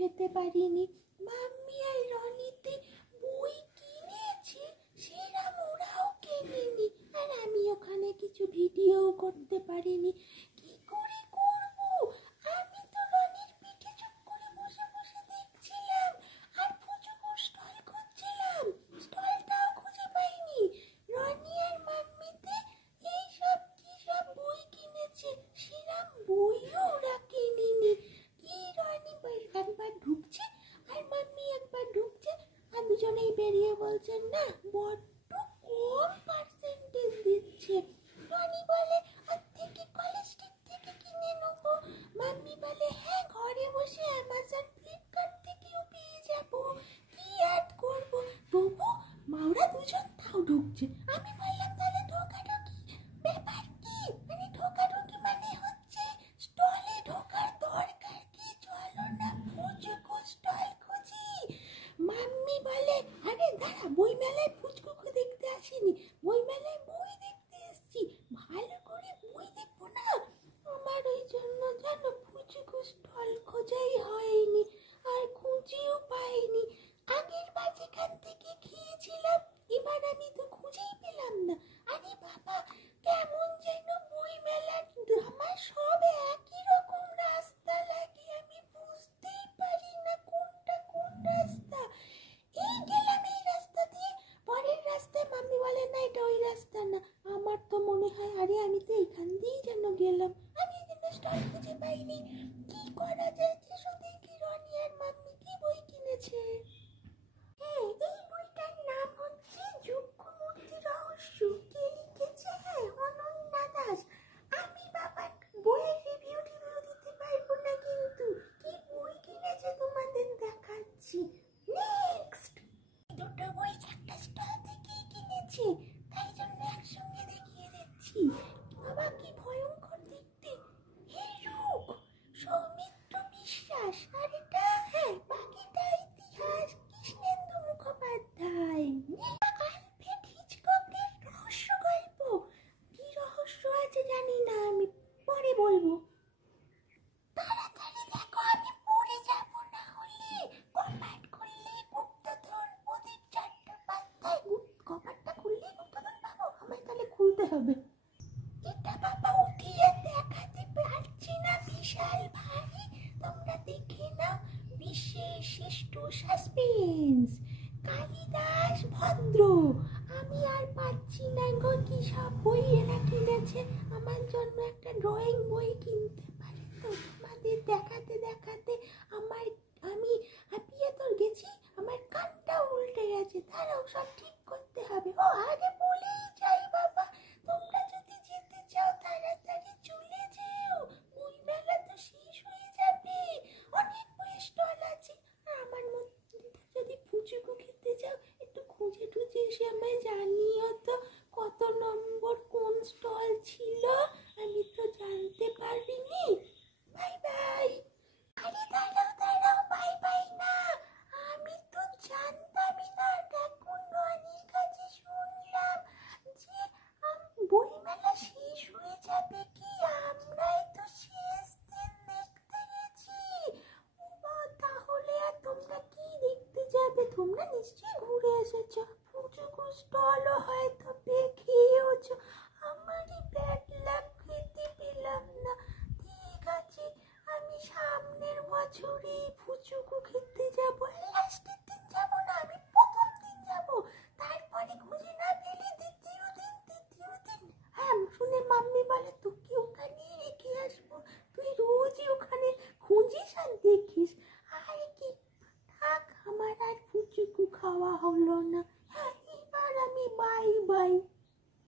খেতে পারিনি। মাম্মি আর রনিতে বই কিনেছে, সেরম ওরাও কেনেনি, আর আমি ওখানে কিছু ভিডিও করতে পারিনি। কি করে করবো? আমি তো রনির পিঠে চুপ করে বসে বসে দেখছিলাম আর ফুচুকুর স্টল খুঁজছিলাম, স্টলটাও খুঁজে পাইনি। রনি আর মাম্মিতে এইসব কি সব বই কিনেছে, সেরম বইও ওরা কেনেনি। কি রনি একবার ঢুকছে আর মাম্মি একবার ঢুকছে, আর দুজনেই বেরিয়ে বলছেন না বড্ড কম পার্সেন্টেজ দিচ্ছে। রনি বলে আর থেকে কলেজ স্ট্রিট থেকে কিনে নেবো, মাম্মি বলে হ্যাঁ ঘরে বসে অ্যামাজন ফ্লিপকার্ট থেকেও পেয়ে যাবো, কি অ্যাড করবো। তবু মাওরা দুজন তাও ঢুকছে। আমি বললাম তাহলে ঢোকাঢুকি ব্যাপার কি, মানে ঢোকাঢুকি মানে হচ্ছে স্টলে ঢোকার দরকার কি, চলো না ফুচকু স্টল খুঁজি। মাম্মি বলে আরে দাঁড়া, বই মেলায় ফুচকু দেখতে আসিনি, বই মেলায় বই দেখতে এসছি, ভালো করে বই দেখবো না। আমার ওই জন্য জানো ফুচকু স্টল খোঁজাই হয়নি, আর খুঁজেও পাইনি। আগের বার যেখান থেকে খেয়েছিলাম এবার আমি তো খুঁজেই পেলাম না। আরে বাবা, কেমন যেন বই মেলার আমার সব একই রকম রাস্তা লাগে, আমি বুঝতেই পারি না কোনটা কোন রাস্তা। এই গেলাম এই রাস্তা দিয়ে, পরের রাস্তায় মাম্মি বলে না এটা ওই রাস্তা না। আমার তো মনে হয় আরে আমি তো এখান দিয়েই যেন গেলাম, আমি এখানে স্টল খুঁজে পাইনি। কি করা যায়? এসো দেখি রনি আর মাম্মি কি বই কিনেছে। হ্যাঁ, এই বইটার নাম হচ্ছে যুগমূর্তি রহস্য। কে লিখেছে? হ্যাঁ, অনন্যা দাস। আমি বাবা বইয়ের রিভিউ দিতে পারবো না, কিন্তু কি বই কিনেছে তোমাদের দেখাচ্ছি। নেক্সট, দুটো বই একটা স্টল থেকেই কিনেছে, তাই জন্য একসঙ্গে দেখিয়ে দিচ্ছি। বাবা কি ভয়ঙ্কর দেখতে! হেরুক, সৌমিত্র বিশ্বাস, আর এটা হ্যাঁ বাকিটা ইতিহাস কৃষ্ণেন্দু মুখোপাধ্যায়। আলফ্রেড হিচককের রহস্য গল্প। কি রহস্য আছে জানি না, আমি পরে বলবো। তাড়াতাড়ি দেখো, আমি পড়ে যাবো না হলে। কপাট খুললে গুপ্তধন, প্রদীপ চট্টোপাধ্যায়। কপাটটা খুললে গুপ্তধন পাবো, আমায় তাহলে খুলতে হবে। এটা বাবা উঠিয়ে দেখাতে পারছি না, বিশাল ভারী, তোমরা দেখে নাও। বিশ্বের শ্রেষ্ঠ সাসপেন্স, কালিদাস ভদ্র। আমি আর পাচ্ছি না গো, কি সব বই এরা কিনেছে। আমার জন্য একটা ড্রয়িং বই কিনতে পারে তো? তোমাদের দেখাতে দেখাতে আমি হাঁপিয়ে তো গেছি, আমার কানটা উল্টে গেছে। তারাও সব ঠিক করতে হবে। ও আগে বলেই যাই বাবা, তোমরা যদি যেতে চাও তাড়াতাড়ি চলে যেও, বই মেলা তো শেষ হয়ে যাবে, অনেক বইয়ের স্টল আছে। আর আমার মধ্যে যদি ফুচকু খেতে চাও একটু খুঁজে টুজে এসে আমায় জানিও তো কত নম্বর কোন স্টল ছিল, আমি তো জানতে পারিনি। Bye bye. আরে দাঁড়াও দাঁড়াও, বাই বাই না, আমি তো জানতামই না। দেখুন রনির কাছে শুনলাম যে বইমেলা শেষ হয়ে যাবে, কি আমরাই তো শেষ দিন দেখতে গেছি। তাহলে আর তোমরা কি দেখতে যাবে? তোমরা নিশ্চয়ই ঘুরে এসেছো, ফুচকু স্টলও হয়তো খেয়েওছো। আমারই ব্যাড লাক, খেতে পেলাম না। ঠিক আছে, আমি সামনের বছরে ফুচকু খেতে যাবো। লাস্টের দিন যাবো না, আমি প্রথম দিন যাবো, তারপরে খুঁজে না পেলে দ্বিতীয় দিন, তৃতীয় দিন। হ্যাঁ, শুনে মাম্মি বলে তোকে ওখানে রেখে আসবো, তুই রোজই ওখানে খুঁজিস আর দেখিস। আর কি থাক, আমার আর ফুচকু খাওয়া হলো না।